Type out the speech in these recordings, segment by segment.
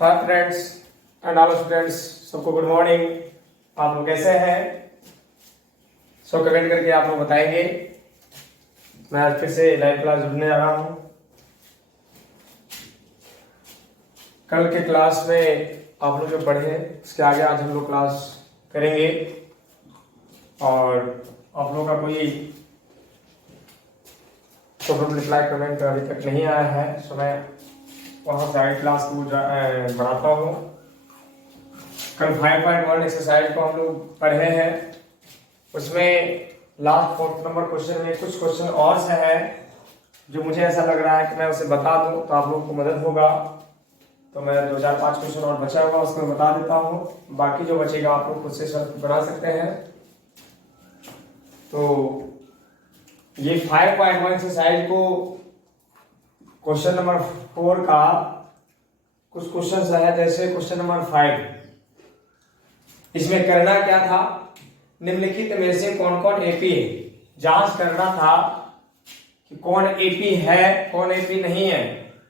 Hi friends and all students, सबको good morning. आप लोग कैसे हैं? कमेंट करके आप लोग बताएंगे। मैं आज फिर से लाइव क्लास जुड़ने जा रहा हूं। कल के क्लास में आप लोग जो पढ़े उसके आगे आज हम लोग क्लास करेंगे। और आप लोगों का कोई प्रॉब्लम रिप्लाई कमेंट अभी तक नहीं आया है, तो मैं वहाँ से आगे क्लास को बढ़ाता हूँ। कल 5.1 एक्सरसाइज को हम लोग पढ़े हैं। उसमें लास्ट 4 नंबर क्वेश्चन में कुछ क्वेश्चन और से है जो मुझे ऐसा लग रहा है कि मैं उसे बता दूं तो आप लोगों को मदद होगा। तो मैं 2-4-5 क्वेश्चन और बचा हुआ उसको मैं बता देता हूँ। बाकी जो बचेगा आप लोग खुद से शर्त बना सकते हैं। तो ये 5.1 एक्सरसाइज को क्वेश्चन नंबर 4 का कुछ क्वेश्चन है, जैसे क्वेश्चन नंबर 5। इसमें करना क्या था, निम्नलिखित में से कौन कौन एपी है जांच करना था कि कौन एपी है कौन एपी नहीं है।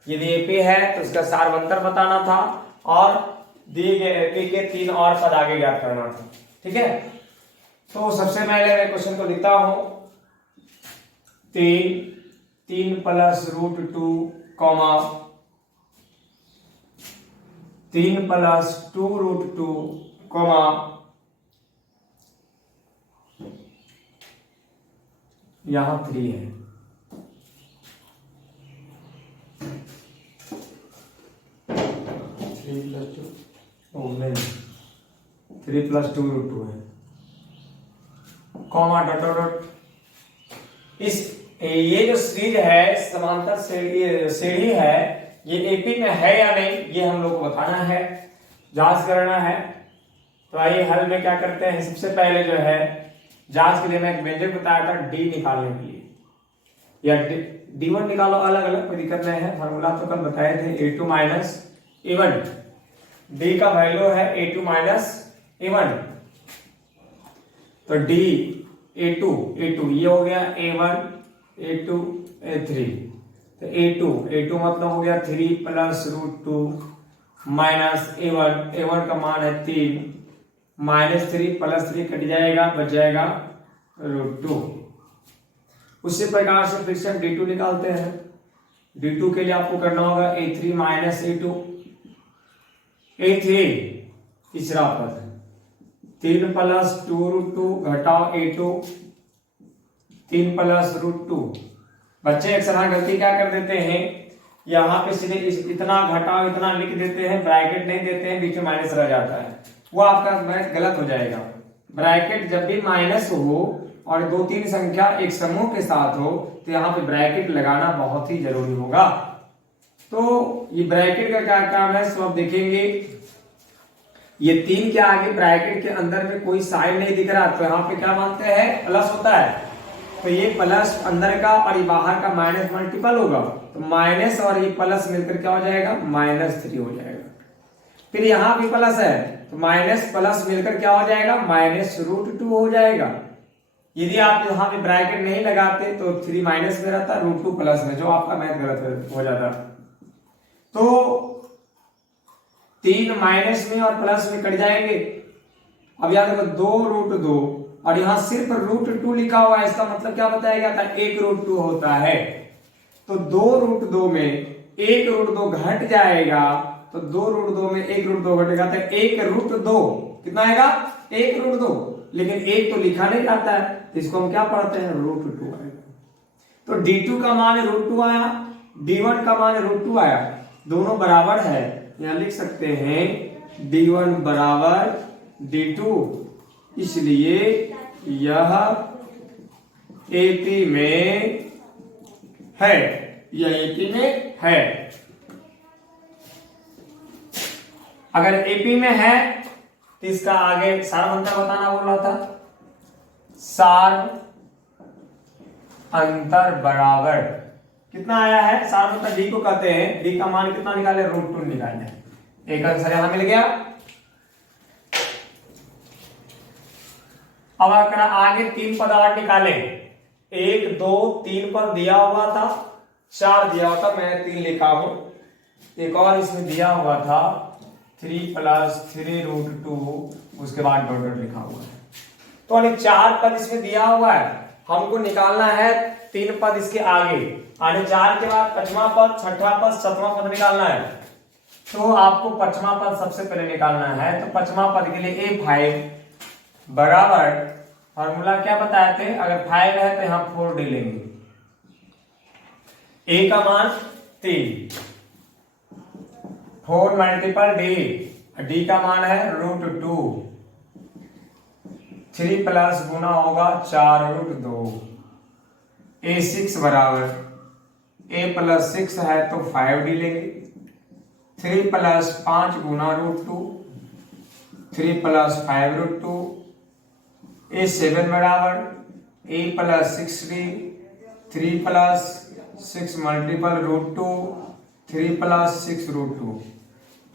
यदि एपी है तो उसका सार्वंतर बताना था और दिए गए एपी के 3 और पद आगे ज्ञात करना था। ठीक है, तो सबसे पहले मैं क्वेश्चन को लिखता हूं। 3 + √2, 3 + 2√2, यहां 3 है। थ्री प्लस 2√2 है, कॉमा डॉट डॉट। ये जो सीरीज है, समांतर सीढ़ी है, ये एपी में है या नहीं ये हम लोग को बताना है, जांच करना है। तो आइए हल में क्या करते हैं। सबसे पहले जो है जांच के लिए मैं एक व्यंजक बताया था डी निकालने के लिए, या D1 निकालो, अलग अलग कोई दिक्कत नहीं है। फॉर्मूला तो कल बताए थे A2 - A1। D का वैल्यू है A2 - A1, तो D A2 ये हो गया A1 A2 A3। तो A2 मतलब हो गया 3 + √2 - A1 का मान है 3, -3 + 3 कट जाएगा, बच जाएगा √2। उसी प्रकार से फिर से हम D2 निकालते हैं। D2 के लिए आपको करना होगा A3 - A2। A3 तीसरा पद है, 3 + 2√2 घटाओ A2, 3 + √2। बच्चे अक्सर गलती क्या कर देते हैं, यहाँ पे सीधे इतना घटाओ इतना लिख देते हैं, ब्रैकेट नहीं देते हैं, बीच में माइनस रह जाता है, वो आपका मैथ गलत हो जाएगा। ब्रैकेट जब भी माइनस हो और 2-3 संख्या एक समूह के साथ हो तो यहाँ पे ब्रैकेट लगाना बहुत ही जरूरी होगा। तो ये ब्रैकेट का क्या काम है सो आप देखेंगे। ये 3 के आगे ब्रैकेट के अंदर में कोई साइन नहीं दिख रहा, तो यहाँ पे क्या मानते हैं प्लस होता है। तो ये प्लस अंदर का और ये बाहर का माइनस मल्टीपल होगा, तो माइनस और ये प्लस मिलकर क्या हो जाएगा -3 हो जाएगा। फिर यहाँ भी प्लस है तो माइनस प्लस मिलकर क्या हो जाएगा -√2 हो जाएगा। यदि आप यहाँ पे ब्रैकेट नहीं लगाते तो 3 माइनस में रहता, √2 प्लस में, जो आपका मैथ गलत हो जाता। तो 3 माइनस में और प्लस में कट जाएंगे। अब याद रखो 2√2 और यहाँ सिर्फ √2 लिखा हुआ है, इसका मतलब क्या बताया गया था 1√2 होता है। तो 2√2 में 1√2 घट जाएगा, तो 2√2 में 1√2 घटेगा तो 1√2 कितना आएगा 1√2। लेकिन 1 तो लिखा नहीं जाता है, तो इसको हम क्या पढ़ते हैं √2 आएगा। तो D2 का मान √2 आया, D1 का मान √2 आया, दोनों बराबर है। यहां लिख सकते हैं D1 = D2, इसलिए यह AP में है, यह AP में है। अगर AP में है तो इसका आगे सार्वंतर बताना बोल रहा था। सार अंतर बराबर कितना आया है, सार्वंतर D को कहते हैं। D का मान कितना निकाले √2 निकाले, एक आंसर यहां मिल गया। अब अगर आगे 3 पद और निकाले, 1 2 3 पर दिया हुआ था, 4 दिया हुआ था, मैंने 3 लिखा हूं। एक और इसमें दिया हुआ था 3+3√2, उसके बाद डॉट लिखा हुआ है। तो अभी 4 पद इसमें दिया हुआ है, हमको निकालना है 3 पद इसके आगे, यानी 4 के बाद 5वां पद, 6वां पद, 7वां पद निकालना है। तो आपको 5वां पद सबसे पहले निकालना है। तो 5वां पद के लिए A5 बराबर, फॉर्मूला क्या बताए थे, अगर 5 है तो यहां 4D लेंगे। A का मान 3, 4 मल्टीपल D, D का मान है √2, 3 प्लस गुना होगा 4√2। A6 बराबर, A प्लस 6 है तो 5D लेंगे, 3 प्लस 5 गुना √2, 3 प्लस 5√2। A7 बराबर, A plus 6D, 3 plus 6 multiple √2, 3 plus 6√2।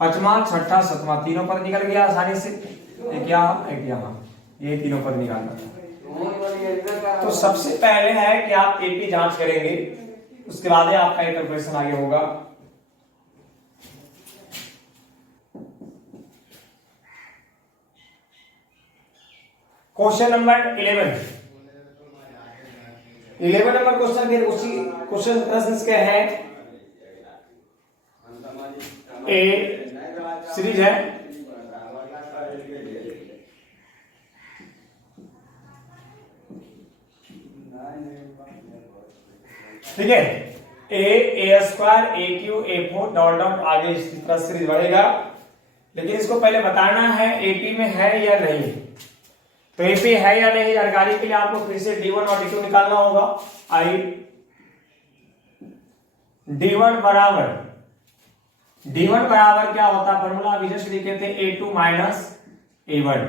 5वां, 6ठा, 7वां तीनों पद निकल गया आसानी से, एक यहाँ, ये तीनों पद निकालना था। तो सबसे पहले है कि आप एपी जांच करेंगे, उसके बाद ही आपका एक कैलकुलेशन आगे होगा। क्वेश्चन नंबर 11 नंबर क्वेश्चन के उसी क्वेश्चन प्रश्न के हैं, ए सीरीज है, ठीक है, A² AQ A4 dot dot आगे इस तरह सीरीज बढ़ेगा। लेकिन इसको पहले बताना है एपी में है या नहीं। तो एपी है या नहीं जानकारी के लिए आपको फिर से D1 और D2 निकालना होगा। आई D1 बराबर क्या होता है, फॉर्मूला अभी जस्ट लिखे थे A2 माइनस A1।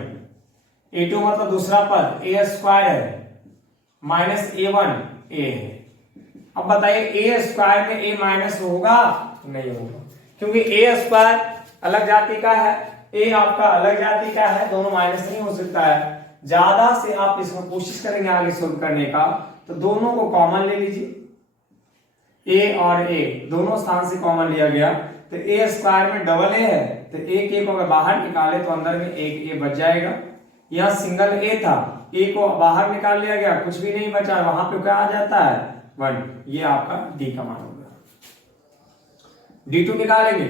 A2 मतलब दूसरा पद, A² है माइनस A1 A है। अब बताइए A² में A माइनस होगा? नहीं होगा, क्योंकि A² अलग जाति का है, A आपका अलग जाति का है, दोनों माइनस नहीं हो सकता है। ज्यादा से आप इसमें कोशिश करेंगे आगे सोल्व करने का, तो दोनों को कॉमन ले लीजिए। A और A दोनों स्थान से कॉमन लिया गया, तो A² में डबल A है, तो एक A को अगर बाहर निकाले तो अंदर में एक A बच जाएगा। यहाँ सिंगल A था, A को बाहर निकाल लिया गया, कुछ भी नहीं बचा, वहां पे क्या आ जाता है 1। ये आपका D का मान होगा। D2 निकालेंगे,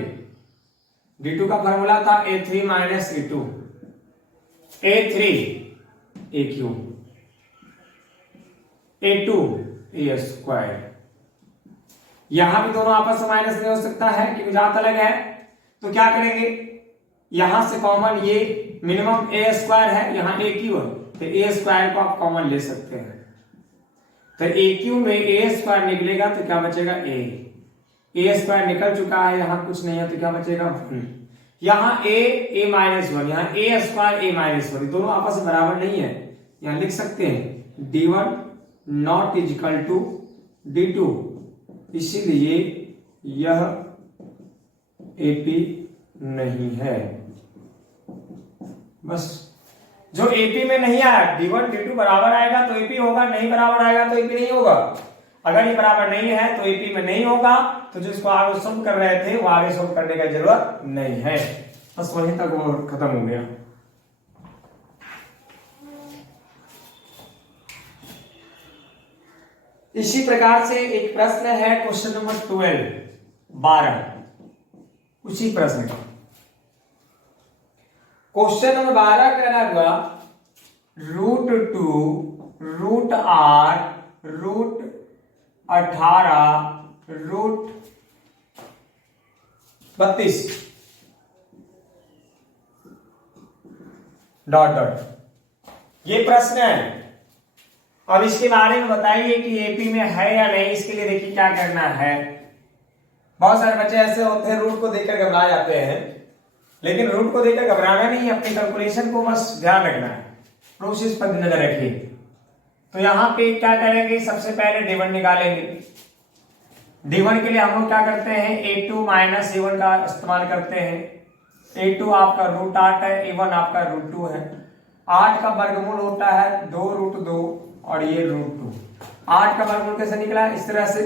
D2 का फॉर्मूला था A3 minus A2, A3 AQ, A2 A²। यहां भी दोनों आपस में माइनस नहीं हो सकता है क्योंकि जात अलग है। तो क्या करेंगे, यहां से कॉमन ये मिनिमम A² है, यहां AQ है, तो A² को आप कॉमन ले सकते हैं। तो AQ में A² निकलेगा तो क्या बचेगा A² निकल चुका है, यहां कुछ नहीं है तो क्या बचेगा 1। यहाँ A माइनस 1, यहाँ A² A माइनस 1 दोनों आपस में बराबर नहीं है, यहाँ लिख सकते हैं D1 not is equal to D2, इसीलिए यह AP नहीं है। बस जो AP में नहीं आया, D1 D2 बराबर आएगा तो AP होगा, नहीं बराबर आएगा तो AP नहीं होगा। अगर ये बराबर नहीं है तो AP में नहीं होगा, तो जिसको आगे सोल्व कर रहे थे वो आगे सोल्व करने का जरूरत नहीं है, बस वहीं तक वो खत्म हो गया। इसी प्रकार से एक प्रश्न है क्वेश्चन नंबर 12 उसी प्रश्न का। क्वेश्चन नंबर 12 कहना हुआ √2 √R √18 √32 डॉट डॉट, ये प्रश्न है। अब इसके बारे में बताइए कि एपी में है या नहीं। इसके लिए देखिए क्या करना है। बहुत सारे बच्चे ऐसे होते हैं रूट को देखकर घबरा जाते हैं, लेकिन रूट को देखकर घबराना नहीं है, अपनी कैलकुलेशन को बस ध्यान रखना है, प्रोसेस पर नजर रखिए। तो यहाँ पे क्या करेंगे, सबसे पहले D1 निकालेंगे। D1 के लिए हम लोग क्या करते हैं, A2 माइनस A1 का इस्तेमाल करते हैं। A2 आपका √8 है, A1 आपका √2 है। 8 का वर्गमूल होता है 2√2 और ये √2। 8 का वर्गमूल कैसे निकला, इस तरह से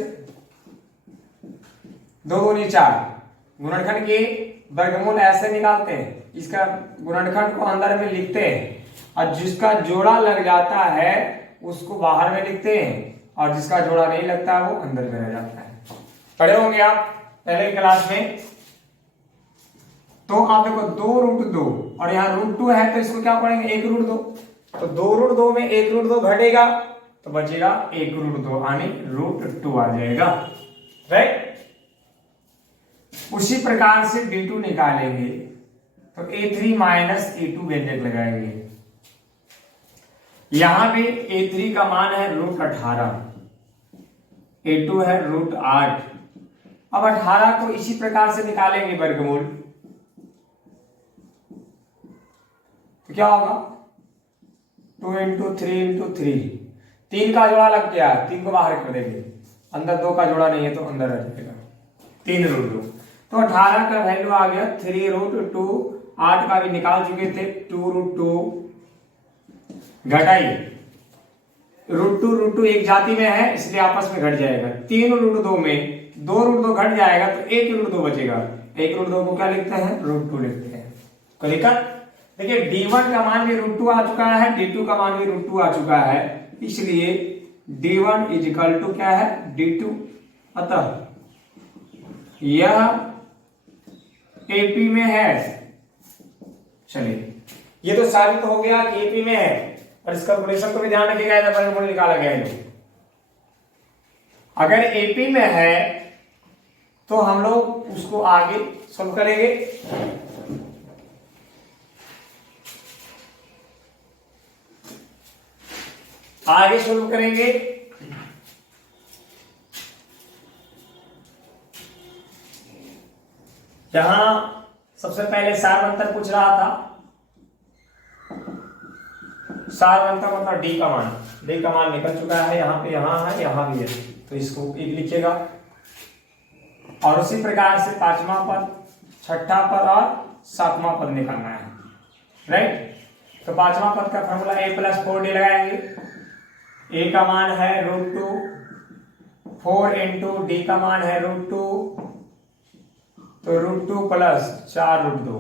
2 दूनी 4, गुणनखंड किए वर्गमूल ऐसे निकालते हैं, इसका गुणनखंड को अंदर में लिखते हैं और जिसका जोड़ा लग जाता है उसको बाहर में लिखते हैं और जिसका जोड़ा नहीं लगता वो अंदर में रह जाता है। पढ़े होंगे आप पहले क्लास में। तो आप देखो 2√2 और यहाँ √2 है तो इसको क्या पढ़ेंगे 1√2। तो 2√2 में 1√2 घटेगा तो बचेगा 1√2 यानी √2 आ जाएगा, राइट। उसी प्रकार से D2 निकालेंगे तो A3 माइनस A2 व्यंजक लगाएंगे। यहां पे A3 का मान है √18, A2 है √8। अब 18 को इसी प्रकार से निकालेंगे वर्गमूल तो क्या होगा 2 × 3 × 3, 3 का जोड़ा लग गया, 3 को बाहर कर देंगे, अंदर 2 का जोड़ा नहीं है तो अंदर रह जाएगा 3√2। तो 18 का वैल्यू आ गया 3√2। 8 का भी निकाल चुके थे 2√2 घटाइए √2 एक जाति में है इसलिए आपस में घट जाएगा। 3√2 में 2√2 घट जाएगा तो 1√2 बचेगा। 1√2 को क्या लिखते हैं √2 लिखते हैं। तो लिखा देखिए D1 का मान भी √2 आ चुका है, D2 का मान भी √2 आ चुका है, इसलिए D1 इजिकल टू क्या है D2। अतः यह AP में है। चलिए ये तो साबित हो गया कि AP में है और इस कैलकुलेशन को भी ध्यान रखिएगा जब वर्गमूल निकाला गया है। अगर AP में है तो हम लोग उसको आगे सॉल्व करेंगे। आगे सॉल्व करेंगे यहां सबसे पहले सारवंतर पूछ रहा था। सारवंतर मतलब D का मान निकल चुका है, यहाँ पे यहाँ है यहाँ भी है तो इसको एक लिखिएगा। और उसी प्रकार से 5वां पद, 6ठा पद और 7वां पद निकालना है, राइट। तो 5वां पद का फॉर्मूला A + 4D लगाएंगे। A का मान है √2, 4 × D का मान है √2 तो √2 + 4√2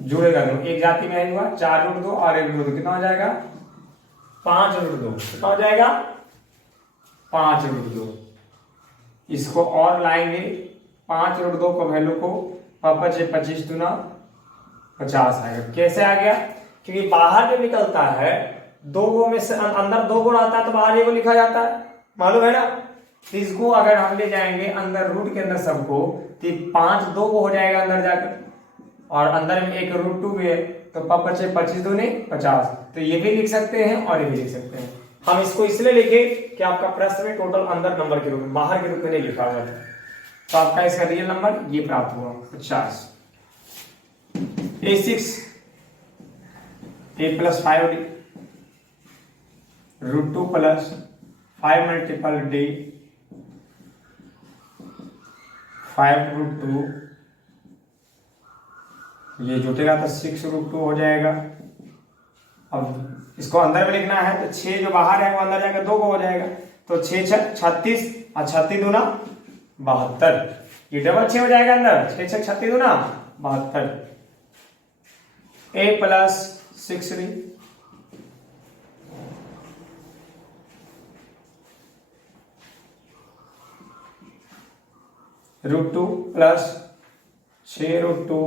जुड़ेगा तो एक जाति में हुआ 4√2 और 1√2 कितना हो जाएगा 5√2। कितना हो जाएगा 5√2। इसको और लाएंगे 5√2 को वैल्यू को 5 × 25 × 50 आएगा। कैसे आ गया क्योंकि बाहर जो निकलता है 2 गो में से अंदर 2 गुण आता है तो बाहर 1 गो लिखा जाता है, मालूम है ना। इसको अगर हम ले जाएंगे अंदर रूट के अंदर सबको तो 5 2 को हो जाएगा अंदर जाकर और अंदर में एक √2 भी है तो 5 × 25 = 50। तो ये भी लिख सकते हैं और ये भी लिख सकते हैं। हम इसको इसलिए लिखे कि आपका प्रश्न में टोटल अंदर नंबर के रूप में बाहर के रूप में नहीं लिखा हुआ था तो आपका इसका रियल नंबर ये प्राप्त हुआ 50। A6 A + 5D √2 + 5 × D 5√2 ये जुटेगा तो 6√2 हो जाएगा। अब इसको अंदर में लिखना है तो 6 जो बाहर है वो अंदर जाकर 2 को हो जाएगा तो 6 × 36 और 36 दूना 72। ये डबल 6 हो जाएगा अंदर 6 × 36 दूना 72। A + 6D √2 + 6√2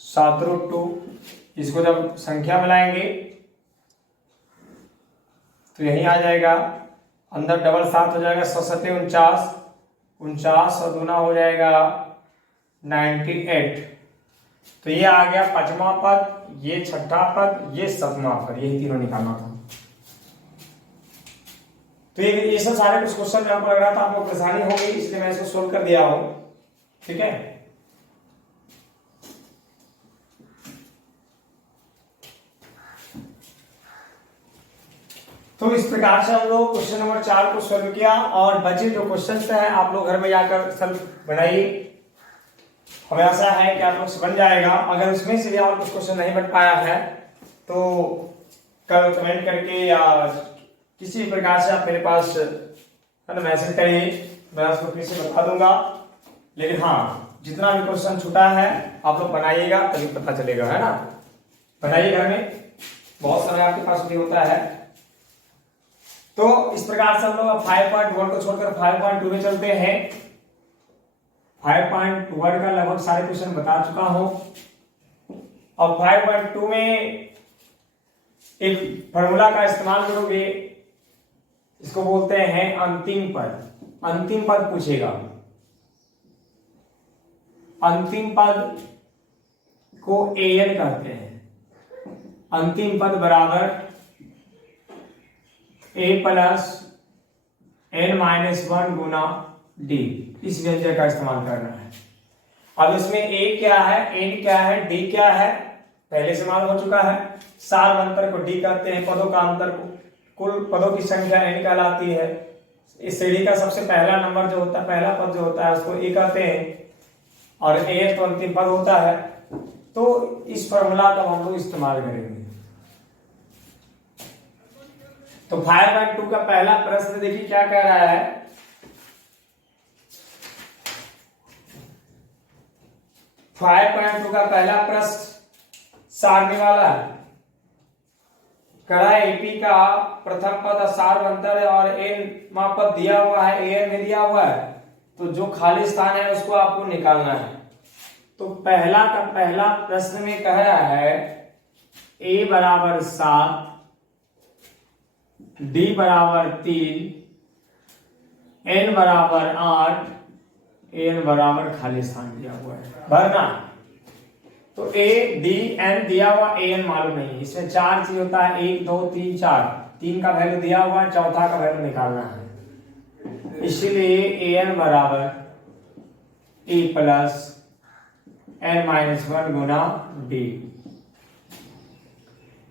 7√2। इसको जब संख्या में लाएंगे तो यही आ जाएगा अंदर डबल 7 हो जाएगा 7 × 49 49 और दूना हो जाएगा 98। तो ये आ गया 5वां पद, ये 6ठा पद, ये 7वां पद, यही तीनों निकालना था। तो ये सब सारे कुछ क्वेश्चन में आपको लग रहा था आपको परेशानी होगी इसलिए मैं इसको सोल्व कर दिया हूं, ठीक है। तो इस प्रकार से हम लोग क्वेश्चन नंबर 4 को सॉल्व किया और बचे जो क्वेश्चन है आप लोग घर में जाकर सॉल्व बनाइए। हमें आशा है कि आप लोग से बन जाएगा। अगर उसमें से भी आप कुछ क्वेश्चन नहीं बन पाया है तो कल कमेंट करके या किसी प्रकार से आप मेरे पास मैसेज करिए, मैं आपको फिर से बता दूंगा। लेकिन हाँ जितना भी क्वेश्चन छूटा है आप लोग बनाइएगा तभी पता चलेगा, है ना। बनाइए घर में, बहुत समय आपके पास भी होता है। तो इस प्रकार से हम लोग 5.1 को छोड़कर 5.2 में चलते हैं। 5.1 का लगभग सारे क्वेश्चन बता चुका हूं। और 5.2 में एक फॉर्मूला का इस्तेमाल करोगे, इसको बोलते हैं अंतिम पद। अंतिम पद पूछेगा, अंतिम पद को an कहते हैं। अंतिम पद बराबर a प्लस n-1 गुना d, इस व्यंजक का इस्तेमाल करना है। अब इसमें a क्या है, n क्या है, d क्या है, पहले से मालूम हो चुका है। सार अंतर को d कहते हैं, पदों का अंतर को, कुल पदों की संख्या n कहलाती है। इस श्रेणी का सबसे पहला नंबर जो होता है, पहला पद जो होता है उसको a कहते हैं, और a तो अंतिम पद होता है। तो इस फॉर्मूला का हम लोग इस्तेमाल करेंगे। तो 5.2 का पहला प्रश्न देखिए क्या कह रहा है। का पहला प्रश्न सारणी वाला है। कड़ा एपी का प्रथम पद सार अंतर है और एन पद दिया हुआ है, एन में दिया हुआ है, तो जो खाली स्थान है उसको आपको निकालना है। तो पहला का पहला प्रश्न में कह रहा है a बराबर 7, d बराबर 3, n बराबर 8, n बराबर खाली स्थान दिया हुआ है, भरना। तो a d n दिया हुआ, an मालूम नहीं, इसमें 4 चीज होता है, 1 2 3 4, 3 का वैल्यू दिया हुआ है, चौथा का वैल्यू निकालना है। इसलिए an बराबर a प्लस n-1 गुना d।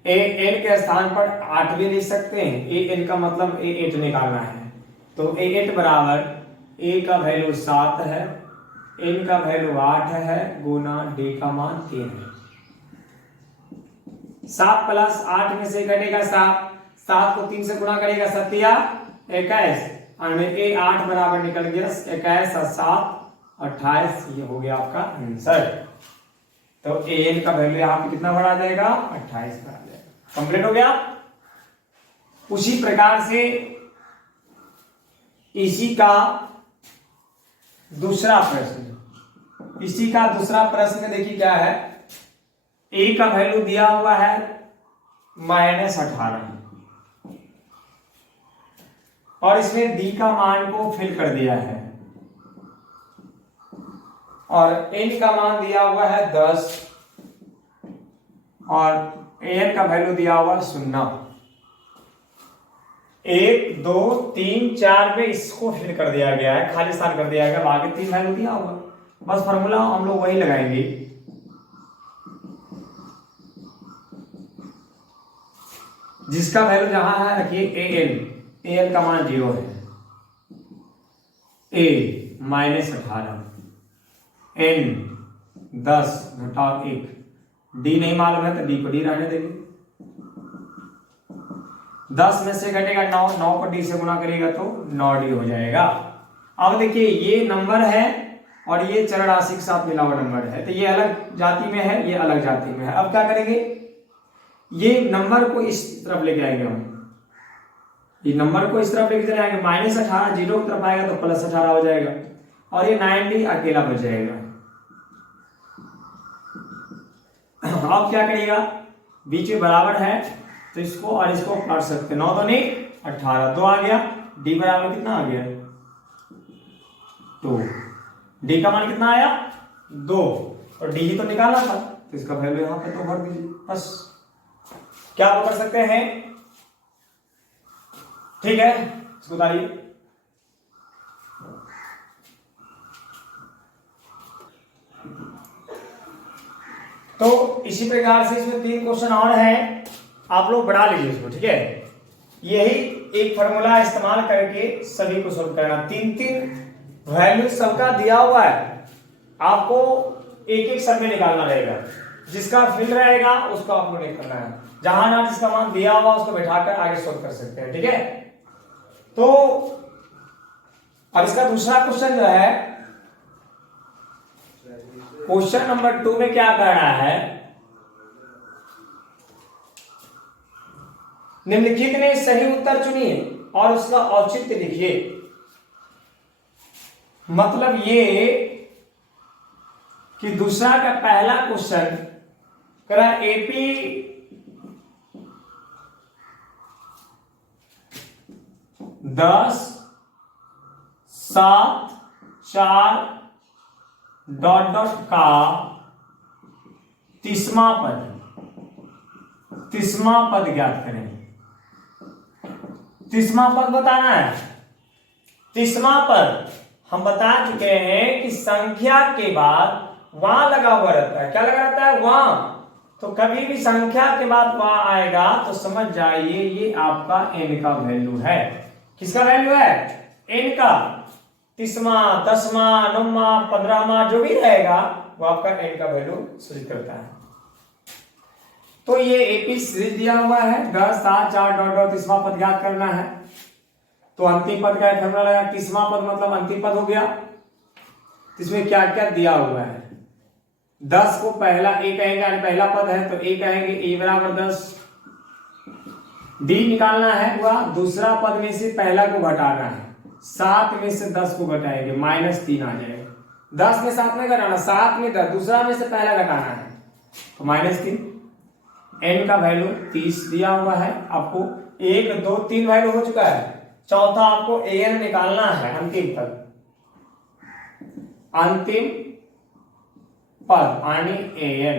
एन के स्थान पर 8 भी लिख सकते हैं, एन का मतलब a8 निकालना है। तो a8 बराबर a का वैल्यू 7 है, n का वैल्यू 8 है, गुना d का मान 3 है। 7 प्लस 8 में से कटेगा 7, 7 को 3 से गुणा करेगा 7 या 21, और a 8 बराबर निकल गया 21 और 7 28, ये हो गया आपका आंसर। तो an का वैल्यू यहाँ पे कितना बढ़ा जाएगा, 28 बढ़ा जाएगा। कंप्लीट हो गया। उसी प्रकार से इसी का दूसरा प्रश्न, इसी का दूसरा प्रश्न देखिए क्या है। a का वैल्यू दिया हुआ है -18, और इसमें d का मान को फिल कर दिया है, और n का मान दिया हुआ है 10, और an का वैल्यू दिया हुआ 0। 1 2 3 4 पे इसको फिल कर दिया गया है, खाली स्थान कर दिया गया, आगे 3 वैल्यू दिया हुआ। बस फॉर्मूला हम लोग वही लगाएंगे। जिसका वैल्यू जहां है रखिए an का मान 0 है, a -18, n 10 घटाव 1, d नहीं मालूम है तो d को d रहने देंगे। 10 में से घटेगा 9, 9 को d से गुणा करेगा तो 9d हो जाएगा। अब देखिए ये नंबर है और ये चर राशि के साथ मिला हुआ नंबर है, तो ये अलग जाति में है, ये अलग जाति में है। अब क्या करेंगे, ये नंबर को इस तरफ लेके आएंगे हम, ये नंबर को इस तरफ लेके चले आएंगे। -18 जीरो की तरफ आएगा तो +18 हो जाएगा, और ये 9d अकेला बच जाएगा। अब क्या करिएगा, बीच में बराबर है तो इसको और इसको काट सकते हैं। 9 दूनी 18, 2 आ गया, d बराबर कितना आ गया, 2। d का मान कितना आया, 2, और d ही तो निकालना था, तो इसका वैल्यू यहाँ पे 2 भर दीजिए। बस क्या आप कर सकते हैं, ठीक है, इसको उतारिए। तो इसी प्रकार से इसमें 3 क्वेश्चन और हैं, आप लोग बढ़ा लीजिए इसको, ठीक है। यही एक फॉर्मूला इस्तेमाल करके सभी को सोल्व करना। 3 वैल्यू सबका दिया हुआ है, आपको एक सब में निकालना रहेगा। जिसका फिल रहेगा उसको आपको निकालना है, जहां ना जिसका मान दिया हुआ उसको बैठाकर आगे सोल्व कर सकते हैं, ठीक है। तो अब इसका दूसरा क्वेश्चन जो है, क्वेश्चन नंबर 2 में क्या कह रहा है, निम्नलिखित में सही उत्तर चुनिए और उसका औचित्य लिखिए। मतलब ये कि दूसरा का पहला क्वेश्चन करा एपी दस सात चार डॉट डॉट का तीसवा पद ज्ञात करें। तीसवा पद बताना है। तीसवा पद हम बता चुके हैं कि संख्या के बाद वहां लगा हुआ रहता है। क्या लगा रहता है? वहां। तो कभी भी संख्या के बाद वहां आएगा तो समझ जाइए ये आपका n का वैल्यू है। किसका वैल्यू है? n का। तीसवा, दसवां, नौवां, 15वां जो भी रहेगा वो आपका n का वैल्यू सूचित करता है। तो ये एपी सीरीज दिया हुआ है 10 7 4 डॉट डॉट तीसवा पद ज्ञात करना है। तो अंतिम पद का फॉर्मूला लगा, तीसवा पद मतलब अंतिम पद हो गया। इसमें क्या क्या दिया हुआ है? 10 को पहला ए कहेंगे, यानी पहला पद है तो ए कहेंगे, ए बराबर 10। डी निकालना है हुआ, दूसरा पद में से पहला को घटाना है। 7 में से 10 को घटाएंगे, -3 आ जाएगा। 10 में 7 में घटाना, 7 में 10, दूसरा में से पहला घटाना है तो -3। n का वैल्यू 30 दिया हुआ है आपको। 1 2 3 वैल्यू हो चुका है। चौथा आपको an निकालना है, अंतिम पद। अंतिम पद यानी an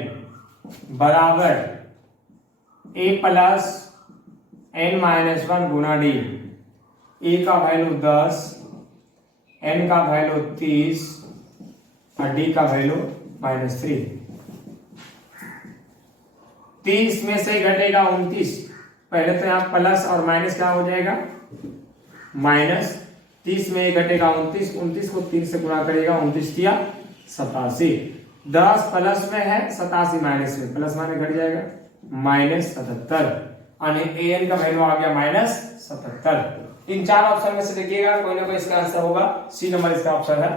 बराबर a plus n-1 Guna D. a का वैल्यू 10, n का वैल्यू 30 और d का वैल्यू -3। 30 में से घटेगा 29। पहले तो यहाँ प्लस और माइनस क्या हो जाएगा? माइनस। 30 में घटेगा 29, 29 को 3 से गुणा करेगा, 29 दिया 87। 10 प्लस में है, 87 माइनस में, प्लस माइनस घट जाएगा, -77। यानी an का वैल्यू आ गया -77। इन 4 ऑप्शन में से देखिएगा कोई ना कोई इसका आंसर होगा। सी नंबर इसका ऑप्शन है।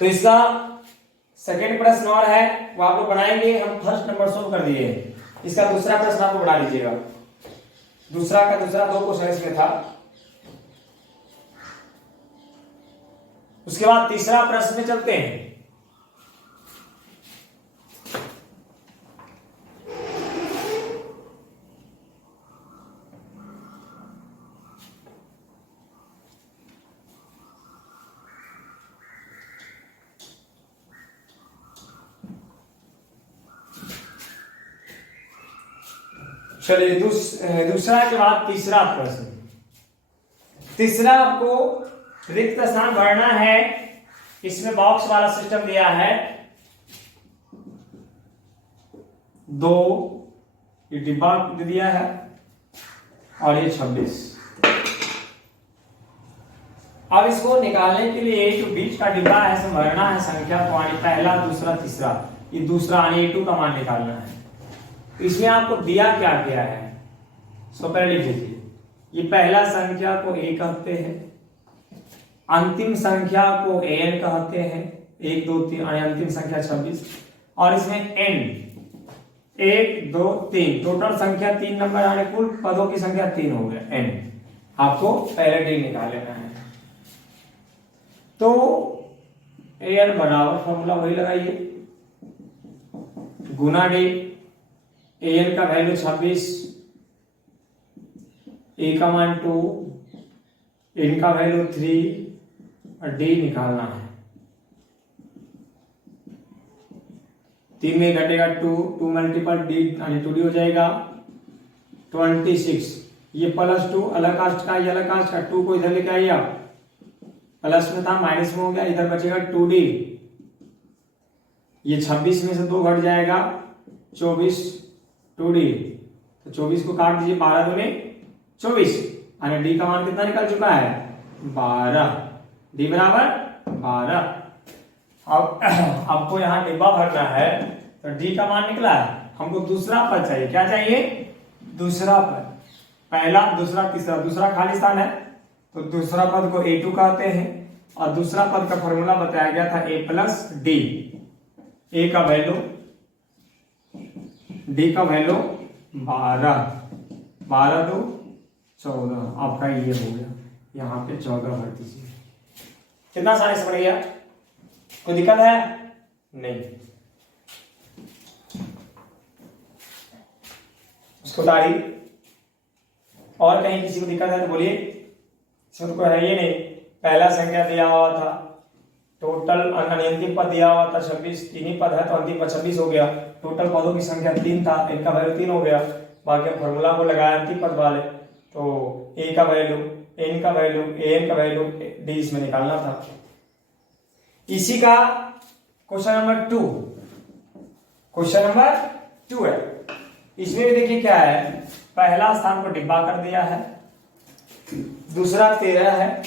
तो इसका सेकेंड प्रश्न और है वो आप लोग बनाएंगे। हम फर्स्ट नंबर सोल्व कर दिए। इसका दूसरा प्रश्न आपको बना लीजिएगा। दूसरा 2 क्वेश्चन इसमें था। उसके बाद तीसरा प्रश्न में चलते हैं। चलिए दूसरा के बाद तीसरा प्रश्न। तीसरा आपको रिक्त स्थान भरना है। इसमें बॉक्स वाला सिस्टम दिया है। 2 ये डिब्बा दिया है और ये 26। अब इसको निकालने के लिए जो बीच का डिब्बा है इसमें भरना है संख्या को, यानी पहला दूसरा तीसरा। ये दूसरा यानी A2 का मान निकालना है। तो इसमें आपको दिया क्या गया है सो पहले लिख लीजिए। ये पहला संख्या को a कहते हैं, अंतिम संख्या को an कहते हैं। 1 2 3 अंतिम संख्या 26 और इसमें n 1 2 3 टोटल संख्या 3 नंबर यानी कुल पदों की संख्या 3 हो गया n। आपको पहले डी निकाल लेना है। तो an बराबर फॉर्मूला वही लगाइए, गुना डी। an का वैल्यू 26, a का मान 2, n का वैल्यू 3 और d निकालना है। 3 में घटेगा 2 मल्टीपल d यानी 2d हो जाएगा 26। ये +2 अलग कास्ट का, ये अलग कास्ट का। 2 को इधर लेके आइए आप, प्लस में था माइनस में हो गया, इधर बचेगा 2d। ये 26 में से 2 घट जाएगा 24 2d। तो 24 को काट दीजिए, 12 दूनी 24 यानी डी का मान कितना निकल चुका है 12। डी बराबर 12। अब आपको यहाँ डिब्बा भरना है तो डी का मान निकला है। हमको दूसरा पद चाहिए। क्या चाहिए? दूसरा पद। पहला दूसरा तीसरा, दूसरा खाली स्थान है तो दूसरा पद को A2 कहते हैं। और दूसरा पद का फॉर्मूला बताया गया था a प्लस डी। ए का वैल्यू, डी का वैल्यू 12, 12 2 14, आपका ये हो गया। यहाँ पे 14 भर दीजिए। कितना आसानी से पड़ गया? कोई दिक्कत है? नहीं। उसको उतारिए। और कहीं किसी को दिक्कत है तो बोलिए। इसमें तो कोई है ही नहीं। पहला संख्या दिया हुआ था, टोटल अंतिम पद दिया हुआ था 26, तीन ही पद है तो अंतिम पद 26 हो गया। टोटल पदों की संख्या 3 था, इनका वैल्यू 3 हो गया। बाकी फॉर्मूला को लगाया अंतिम पद वाले, तो ए का वैल्यू, एन का वैल्यू, एन का वैल्यू, डी इसमें निकालना था। इसी का क्वेश्चन नंबर 2, क्वेश्चन नंबर 2 है। इसमें भी देखिए क्या है, पहला स्थान को डिब्बा कर दिया है, दूसरा 13 है,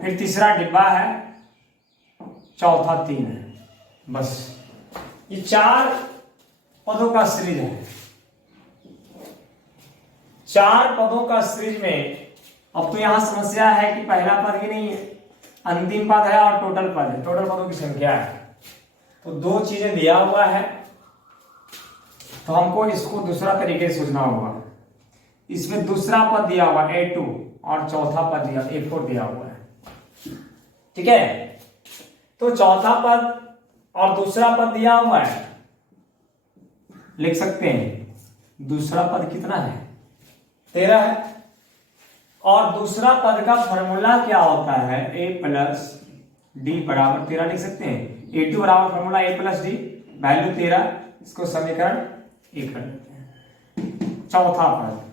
फिर तीसरा डिब्बा है, चौथा 3 है। बस ये 4 पदों का सीरीज है। 4 पदों का सीरीज में अब तो यहां समस्या है कि पहला पद ही नहीं है, अंतिम पद है और टोटल पद है, टोटल पदों की संख्या है। तो 2 चीजें दिया हुआ है, तो हमको इसको दूसरा तरीके से सोचना होगा। इसमें दूसरा पद दिया हुआ A2 और चौथा पद दिया A4 दिया हुआ है, ठीक है। तो चौथा पद और दूसरा पद दिया हुआ है, लिख सकते हैं। दूसरा पद कितना है? 13 है। और दूसरा पद का फॉर्मूला क्या होता है? A प्लस डी बराबर 13 लिख सकते हैं। A2 बराबर formula A plus D, value 13, इसको समीकरण 1 कर देते हैं। चौथा पद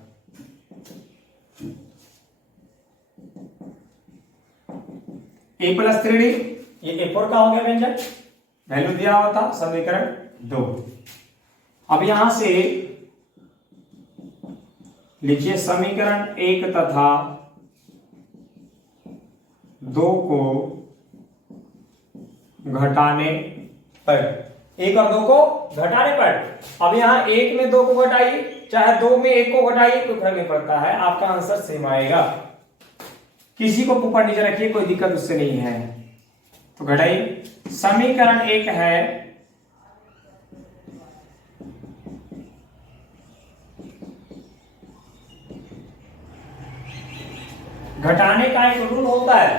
A प्लस 3D, ये A4 का हो गया व्यंजक, वैल्यू दिया हुआ था, समीकरण 2। अब यहां से लिखिए समीकरण 1 तथा 2 को घटाने पर, 1 और 2 को घटाने पर। अब यहां 1 में 2 को घटाइए, चाहे 2 में 1 को घटाइए, कोई फर्क नहीं पड़ता है, आपका आंसर सेम आएगा। किसी को ऊपर नीचे रखिए, कोई दिक्कत उससे नहीं है। तो घटाइए, समीकरण 1 है घटाने का एक रूल होता है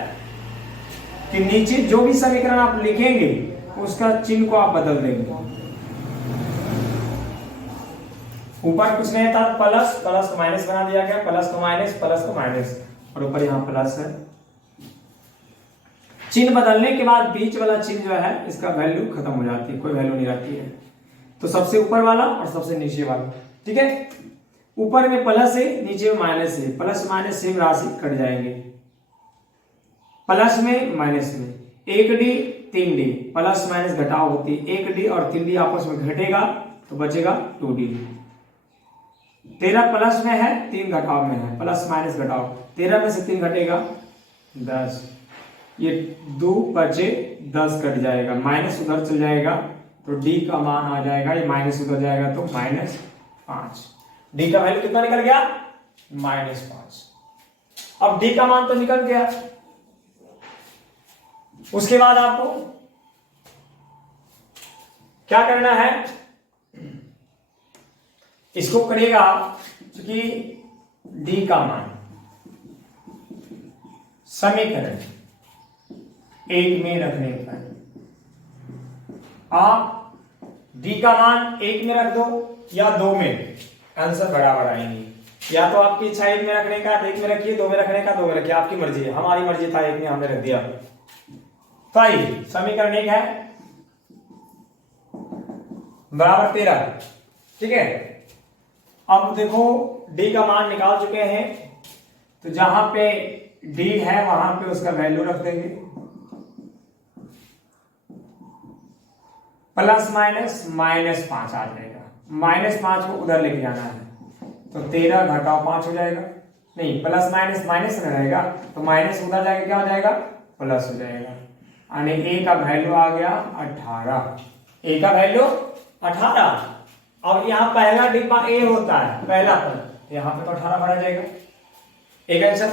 कि नीचे जो भी समीकरण आप लिखेंगे उसका चिन्ह को आप बदल देंगे। ऊपर कुछ नहीं था, प्लस प्लस को माइनस बना दिया गया, प्लस को माइनस, प्लस को माइनस, और ऊपर यहां प्लस है। चिन्ह बदलने के बाद बीच वाला चिन्ह जो है इसका वैल्यू खत्म हो जाती है, कोई वैल्यू नहीं रहती है। तो सबसे ऊपर वाला और सबसे नीचे वाला, ठीक है। ऊपर में प्लस है, नीचे में माइनस है, प्लस माइनस सेम राशि कट जाएंगे। प्लस में माइनस में 1D 3D, प्लस माइनस घटाव होती है, 1D और 3D आपस में घटेगा तो बचेगा 2D। 13 प्लस में है, 3 घटाव में है, प्लस माइनस घटाव, 13 में से 3 घटेगा 10, ये 2 बचे 10 कट जाएगा, माइनस उधर चल जाएगा तो D का मान आ जाएगा, ये माइनस उधर जाएगा तो -5। D का वैल्यू कितना निकल गया? -5। अब D का मान तो निकल गया, उसके बाद आपको क्या करना है? इसको करिएगा क्योंकि D का मान समीकरण 1 में रखने पर आप D का मान 1 में रख दो या 2 में, आंसर बराबर आएंगे। या तो आपकी इच्छा 1 में रखने का, 1 में रखिए, 2 में रखने का 2 में रखिए, आपकी मर्जी है। हमारी मर्जी था 1 में, हमने रख दिया। तो आइए समीकरण 1 है बराबर 13, ठीक है। अब देखो D का मान निकाल चुके हैं, तो जहां पे D है वहां पे उसका वैल्यू रख देंगे, प्लस माइनस -5 आ जाएगा, -5 को उधर लेके जाना है तो 13 घटाओ 5 हो जाएगा, नहीं प्लस माइनस माइनस में रहेगा तो माइनस उधर जाएगा, क्या हो जाएगा? प्लस हो जाएगा। यानी A का वैल्यू आ गया 18, A का वैल्यू 18। और यहाँ पहला डिब्बा A होता है, पहला पद, यहाँ पे तो 18 भरा जाएगा। एक आंसर।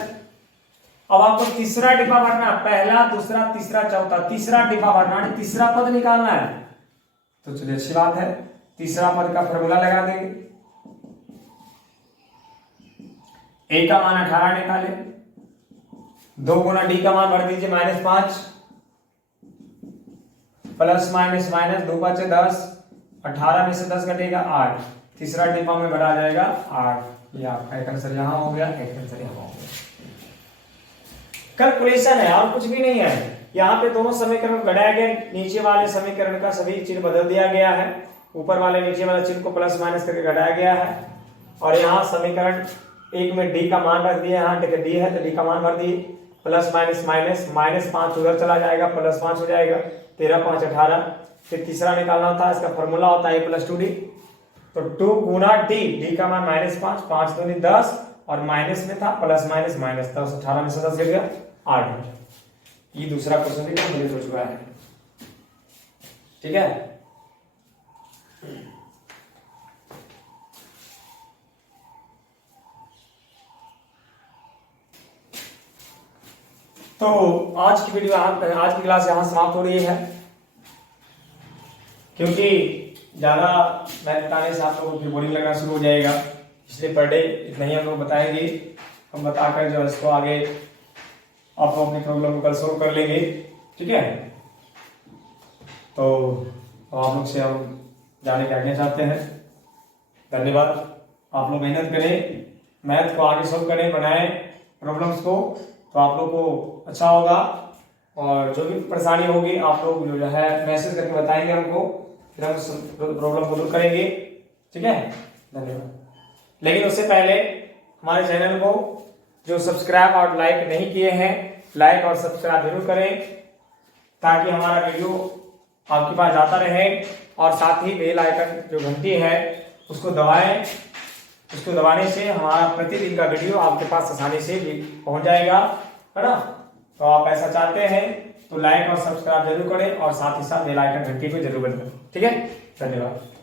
अब आपको तीसरा डिब्बा भरना, पहला दूसरा तीसरा चौथा, तीसरा डिब्बा भरना, तीसरा पद निकालना है। तो चलिए अच्छी बात है, तीसरा पद का फॉर्मूला लगा देंगे। ए का मान 18 निकाले, 2 गुना डी का मान भर दीजिए -5, प्लस माइनस माइनस 2 5 10, 18 में से 10 घटेगा 8, तीसरा डिब्बा में भरा जाएगा 8। ये आपका एक आंसर यहाँ हो गया, एक आंसर यहाँ हो गया। कैलकुलेशन है और कुछ भी नहीं है। यहाँ पे दोनों समीकरण घटाया गया, नीचे वाले समीकरण का सभी चिन्ह बदल दिया गया है, ऊपर वाले नीचे वाले चिन्ह को प्लस माइनस करके घटाया गया है। और यहाँ समीकरण एक में डी का मान रख दिया, यहाँ डी है तो डी का मान भर दिए, प्लस माइनस माइनस, -5 उधर चला जाएगा, +5 हो जाएगा, 13 5 18। फिर तीसरा निकालना होता है, इसका फॉर्मूला होता है A+2D। तो 2 गुना डी, डी का मान -5, 5 दूनी 10 और माइनस में था, प्लस माइनस माइनस 10, 18 में से 10 गिर गया 8। ये दूसरा क्वेश्चन भी कंप्लीट हो चुका है। ठीक है, तो आज की वीडियो, आज की क्लास यहाँ समाप्त हो रही है, क्योंकि ज्यादा मैथ बताने से आप लोगों को बोरिंग लगना शुरू हो जाएगा, इसलिए पर डे इतना ही हम लोग बताएंगे। हम बताकर जो इसको आगे आप लोग अपने प्रॉब्लम को कल सोल्व कर लेंगे। ठीक है, तो आप लोग से हम जाने क्या कहना चाहते हैं, धन्यवाद। आप लोग मेहनत करें, मैथ को आगे सोल्व करें, बनाएं प्रॉब्लम्स को, तो आप लोग को अच्छा होगा। और जो भी परेशानी होगी आप लोग जो है मैसेज करके बताएंगे हमको, फिर हम प्रॉब्लम को दूर करेंगे। ठीक है, धन्यवाद। लेकिन उससे पहले हमारे चैनल को जो सब्सक्राइब और लाइक नहीं किए हैं, लाइक और सब्सक्राइब जरूर करें, ताकि हमारा वीडियो आपके पास जाता रहे। और साथ ही बेल आइकन जो घंटी है उसको दबाएं, उसको दबाने से हमारा प्रतिदिन का वीडियो आपके पास आसानी से भी पहुंच जाएगा, है ना। तो आप ऐसा चाहते हैं तो लाइक और सब्सक्राइब जरूर करें, और साथ ही साथ बेल आइकन घंटी को जरूर बजाएं। ठीक है, धन्यवाद।